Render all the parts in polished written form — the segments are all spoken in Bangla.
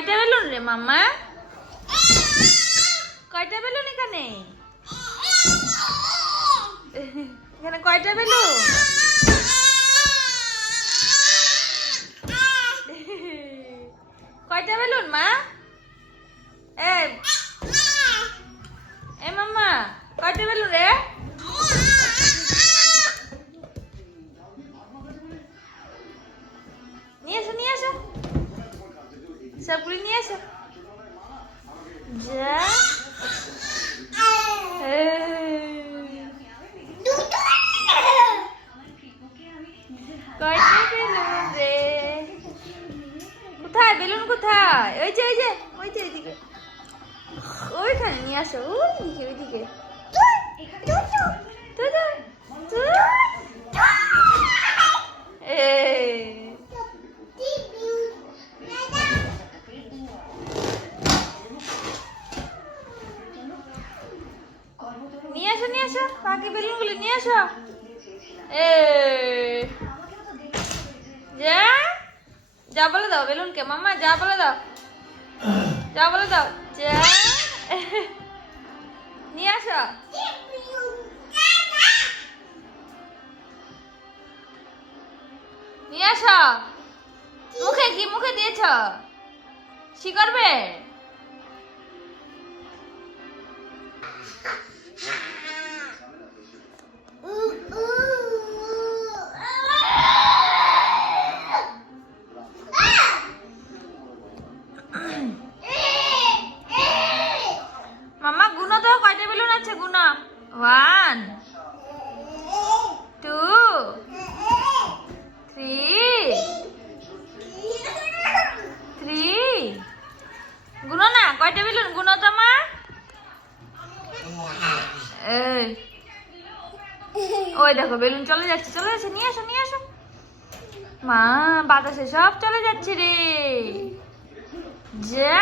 কয়টা বেলুন রে মাম্মা? কয়টা বেলুন এখানে? এখানে কয়টা বেলুন? কয়টা বেলুন মা? এ মাম্মা কয়টা বেলুন রে? নিয়ে এসো সবগুলি নিয়ে এসো। যা কয়টা বেলুন রে? কোথায় বেলুন কোথায়? ওই যে ওইদিকে ওইখানে নিয়ে আসো। ওইদিকে নিয়ে আসো বাকি বেলুন গুলো নিয়ে আসো। যা বলে দাও বেলুনকে মাম্মা, যা বলে দাও যা নিয়ে আসো। নিয়ে আসো। মুখে দিয়েছ সি করবে? মাম্মা গুনো তো কয়টা বেলুন আছে, গুনো। 1 2 3 গুনো না কয়টা বেলুন, গুনো তো মা। ওই দেখো বেলুন চলে যাচ্ছে নিয়ে আসো মা, বাতাসে সব চলে যাচ্ছে রে। যা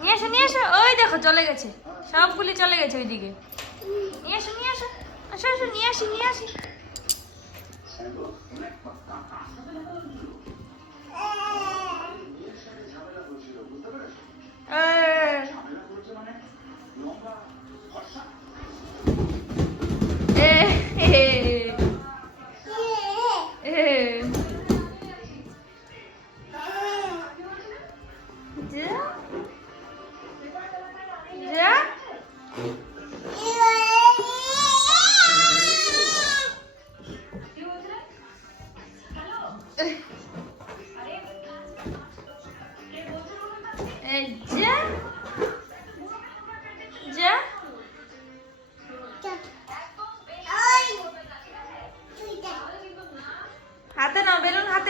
নিয়ে আসো ওই দেখো চলে গেছে, সবগুলি চলে গেছে ওইদিকে। নিয়ে আসো আসো নিয়ে আসি। হাতে নাও বেলুন, হাতে